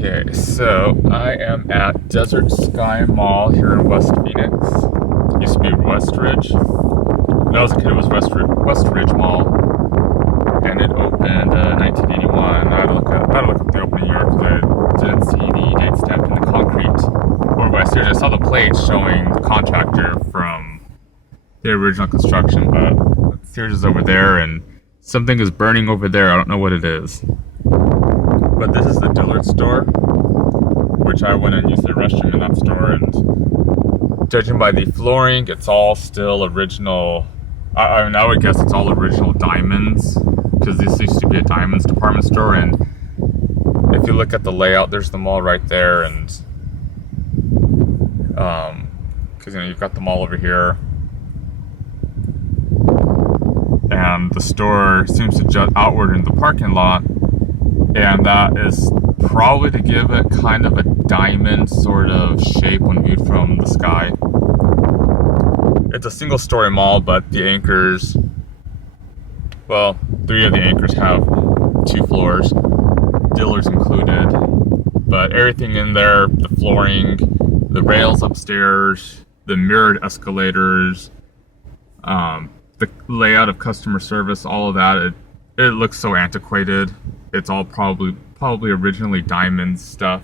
Okay, so I am at Desert Sky Mall here in West Phoenix. Used to be Westridge. When I was a kid, it was Westridge Mall, and it opened 1981. I had to look up the opening year because I didn't see the date stamp in the concrete or Westridge. I saw the plate showing the contractor from the original construction, but Sears is over there, and something is burning over there. I don't know what it is. But this is the Dillard store, which I went and used the restroom in that store, and judging by the flooring, it's all still original. I would guess it's all original diamonds, because this used to be a diamonds department store, and if you look at the layout, there's the mall right there, and because you've got the mall over here, and the store seems to jut outward in the parking lot. And that is probably to give it kind of a diamond sort of shape when viewed from the sky. It's a single story mall, but the anchors, well, 3 of the anchors have 2 floors, Dillard's included. But everything in there, the flooring, the rails upstairs, the mirrored escalators, the layout of customer service, all of that, it looks so antiquated. It's all probably originally diamond stuff.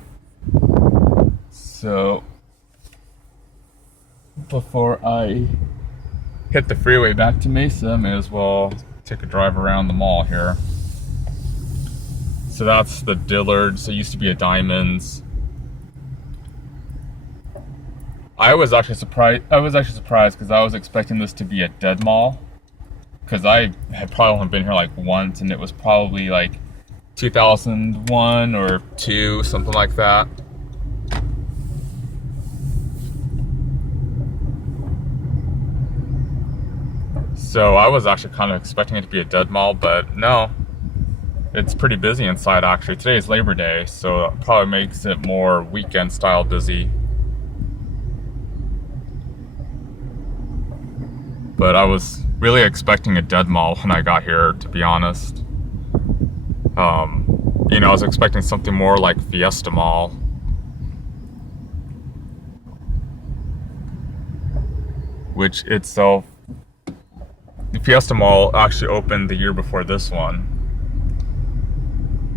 So before I hit the freeway back to Mesa, I may as well take a drive around the mall here. So that's the Dillards. It used to be a Diamonds. I was actually surprised because I was expecting this to be a dead mall, because I had probably only been here like once, and it was probably like 2001 or 2, something like that. So I was actually kind of expecting it to be a dead mall, but no, it's pretty busy inside actually. Today is Labor Day, so it probably makes it more weekend style busy. But I was really expecting a dead mall when I got here, to be honest. I was expecting something more like Fiesta Mall. Which itself, the Fiesta Mall actually opened the year before this one.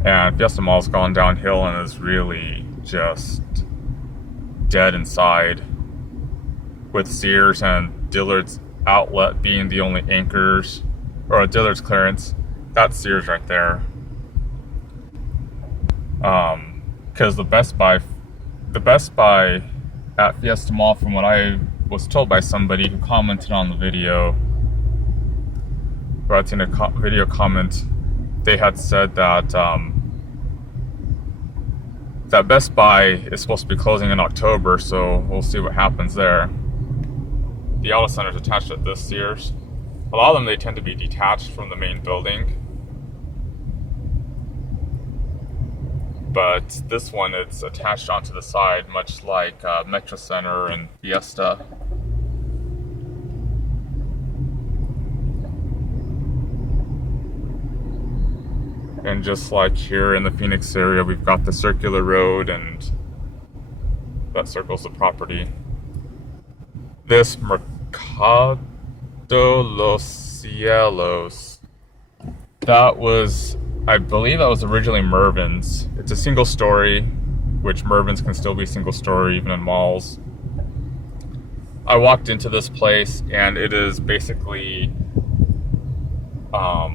And Fiesta Mall's gone downhill and is really just dead inside, with Sears and Dillard's outlet being the only anchors, or Dillard's clearance. That's Sears right there. Because the Best Buy at Fiesta Mall, from what I was told by somebody who commented on the video, or in a video comment, they had said that that Best Buy is supposed to be closing in October, so we'll see what happens there. The outlet center is attached at this Sears. A lot of them, they tend to be detached from the main building. But this one, it's attached onto the side, much like Metro Center and Fiesta. And just like here in the Phoenix area, we've got the circular road, and that circles the property. This Mercado Los Cielos, I believe that was originally Mervyn's. It's a single story, which Mervyn's can still be single story even in malls. I walked into this place, and it is basically a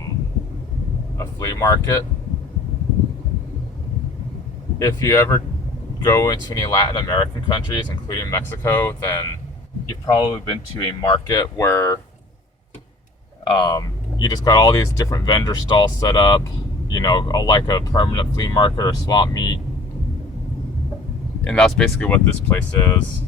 flea market. If you ever go into any Latin American countries, including Mexico, then you've probably been to a market where you just got all these different vendor stalls set up, like a permanent flea market or swamp meet. And that's basically what this place is.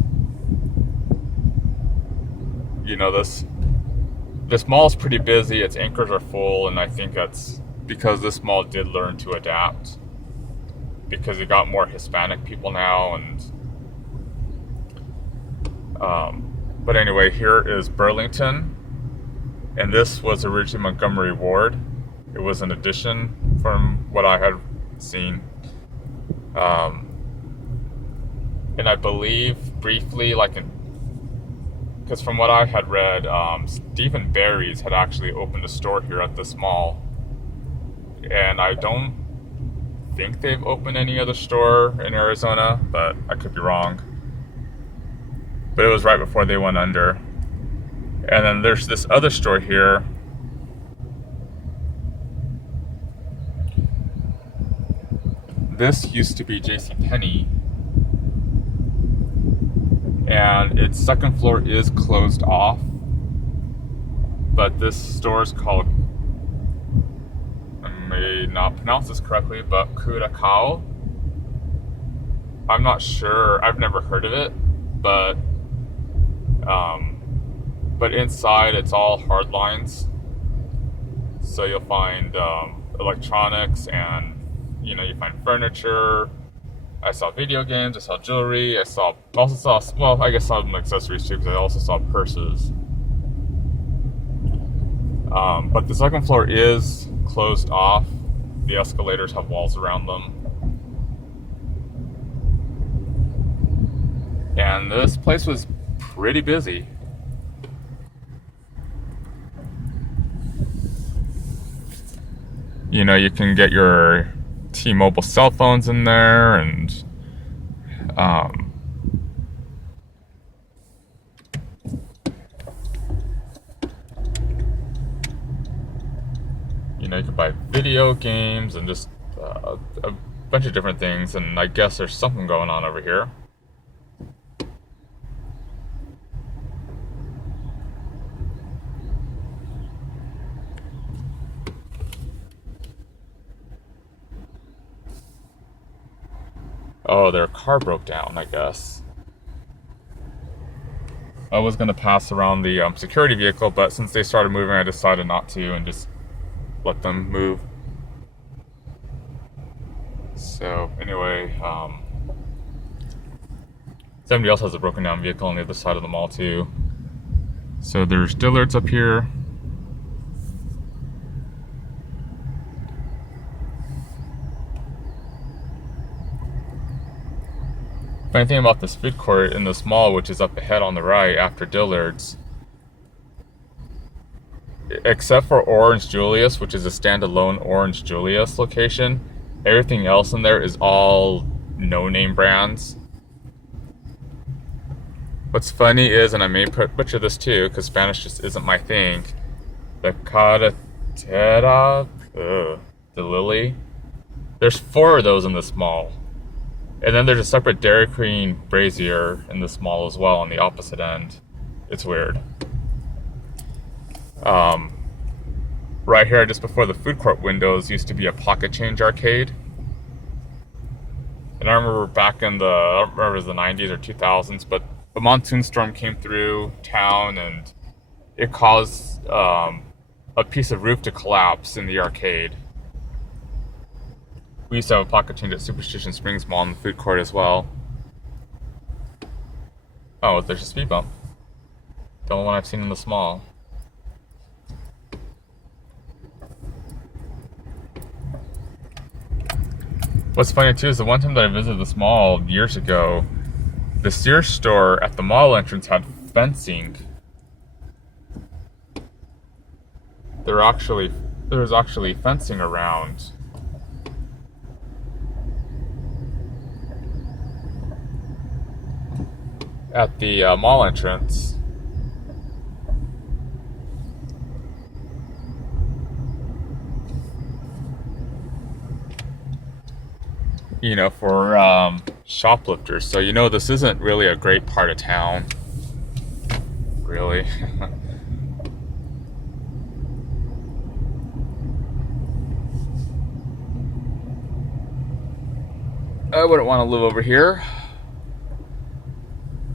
This mall is pretty busy, its anchors are full, and I think that's because this mall did learn to adapt, because it got more Hispanic people now. And but anyway, here is Burlington, and this was originally Montgomery Ward. It was an addition from what I had seen. And I believe briefly, like because from what I had read, Stephen Barry's had actually opened a store here at this mall, and I don't think they've opened any other store in Arizona, but I could be wrong. But it was right before they went under. And then there's this other store here. This used to be JCPenney, and its second floor is closed off. But this store is called, I may not pronounce this correctly, but Curacao. I'm not sure, I've never heard of it, but inside it's all hard lines. So you'll find electronics, and you find furniture. I saw video games, I saw jewelry, I also saw some accessories too, because I also saw purses. But the second floor is closed off. The escalators have walls around them. And this place was pretty busy. You can get your T-Mobile cell phones in there, and you can buy video games and just a bunch of different things. And I guess there's something going on over here. Oh, their car broke down, I guess. I was going to pass around the security vehicle, but since they started moving, I decided not to and just let them move. So, anyway, somebody else has a broken down vehicle on the other side of the mall, too. So, there's Dillard's up here. Funny thing about this food court in this mall, which is up ahead on the right after Dillard's, except for Orange Julius, which is a standalone Orange Julius location, everything else in there is all no-name brands. What's funny is, and I may butcher this too, because Spanish just isn't my thing, the carretera, the Lily. There's 4 of those in this mall. And then there's a separate Dairy Queen Brazier in this mall as well on the opposite end. It's weird. Right here, just before the food court windows, used to be a pocket change arcade. And I remember back in I don't remember if it was the 90s or 2000s, but a monsoon storm came through town and it caused a piece of roof to collapse in the arcade. We used to have a pocket change at Superstition Springs Mall in the food court as well. Oh, there's a speed bump. The only one I've seen in this mall. What's funny too is the one time that I visited this mall years ago, the Sears store at the mall entrance had fencing. There was actually fencing around. At the mall entrance. For shoplifters. So, this isn't really a great part of town. Really. I wouldn't want to live over here.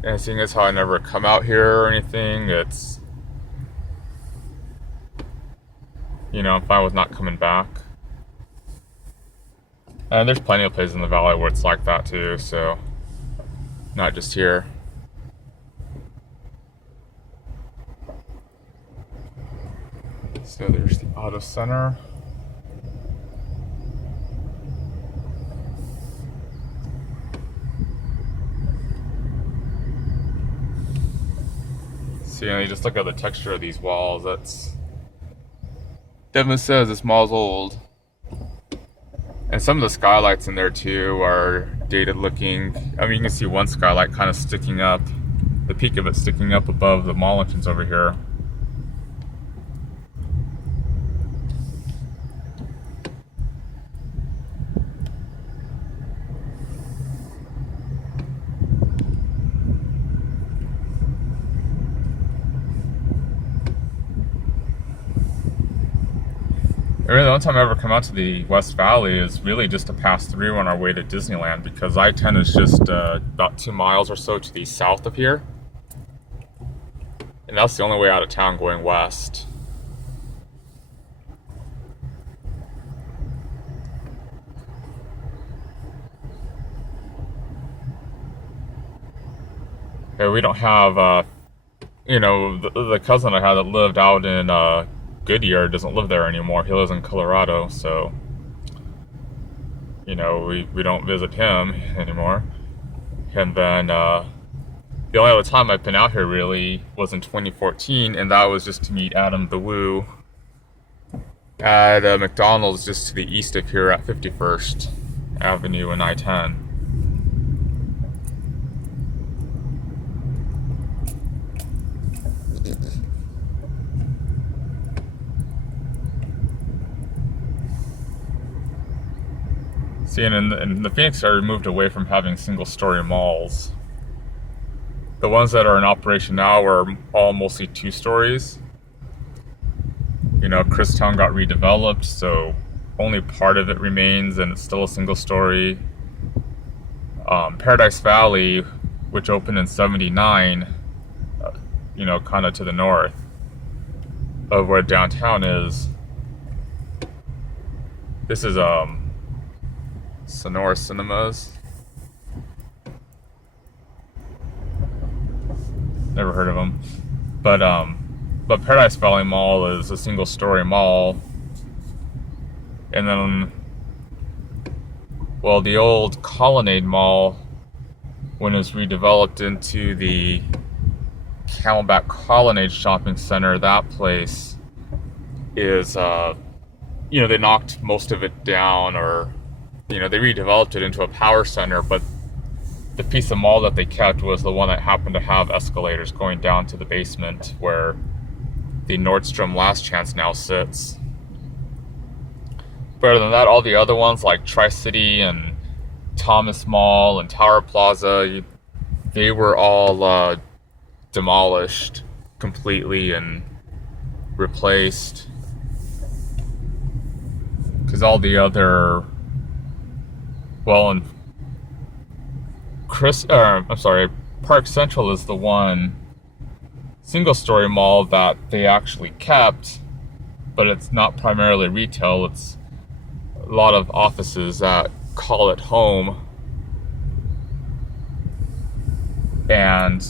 And seeing as how I never come out here or anything, it's, I'm fine with not coming back. And there's plenty of places in the valley where it's like that too, so not just here. So there's the auto center. See, you just look at the texture of these walls. That's definitely says this mall's old. And some of the skylights in there too are dated looking. I mean, you can see one skylight kind of sticking up, the peak of it sticking up above the mall entrance over here. Really, the only time I ever come out to the West Valley is really just to pass through on our way to Disneyland, because I-10 is just about 2 miles or so to the south of here. And that's the only way out of town going west. Yeah, we don't have, you know, the cousin I had that lived out in Goodyear doesn't live there anymore. He lives in Colorado, so you know, we don't visit him anymore. And then the only other time I've been out here really was in 2014, and that was just to meet Adam the Woo at McDonald's just to the east of here at 51st Avenue and I-10. See, and in the Phoenix area moved away from having single-story malls. The ones that are in operation now are all mostly 2 stories. You know, Christown got redeveloped, so only part of it remains, and it's still a single story. Paradise Valley, which opened in '79, you know, kind of to the north of where downtown is. This is Sonora Cinemas. Never heard of them, but Paradise Valley Mall is a single-story mall, and then, well, the old Colonnade Mall, when it was redeveloped into the Camelback Colonnade Shopping Center, that place is, you know, they knocked most of it down, or you know, they redeveloped it into a power center, but the piece of mall that they kept was the one that happened to have escalators going down to the basement where the Nordstrom Last Chance now sits. But other than that, all the other ones like Tri-City and Thomas Mall and Tower Plaza, they were all demolished completely and replaced. Because all the other, well, and Park Central is the one single-story mall that they actually kept, but it's not primarily retail. It's a lot of offices that call it home, and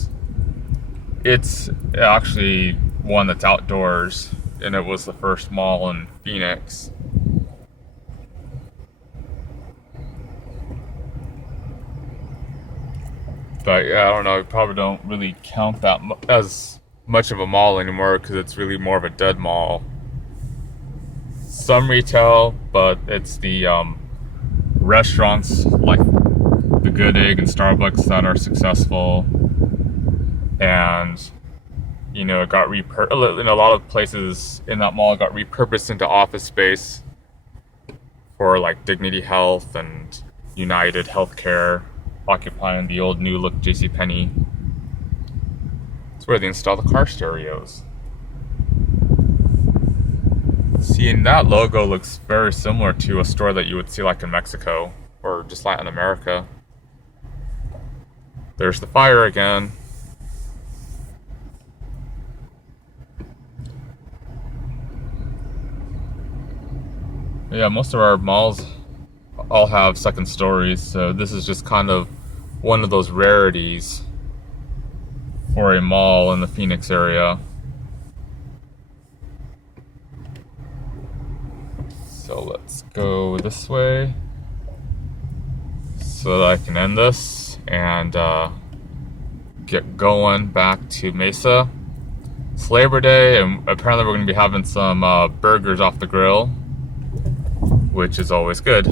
it's actually one that's outdoors, and it was the first mall in Phoenix. But yeah, I don't know, I probably don't really count that as much of a mall anymore, because it's really more of a dead mall. Some retail, but it's the restaurants like the Good Egg and Starbucks that are successful. And you know, it got in a lot of places in that mall got repurposed into office space for like Dignity Health and United Healthcare, occupying the old new look JCPenney. It's where they install the car stereos. See, and that logo looks very similar to a store that you would see like in Mexico or just Latin America. There's the fire again. Yeah, most of our malls all have second stories, so this is just kind of one of those rarities for a mall in the Phoenix area. So let's go this way so that I can end this and get going back to Mesa. It's Labor Day, and apparently we're going to be having some burgers off the grill, which is always good.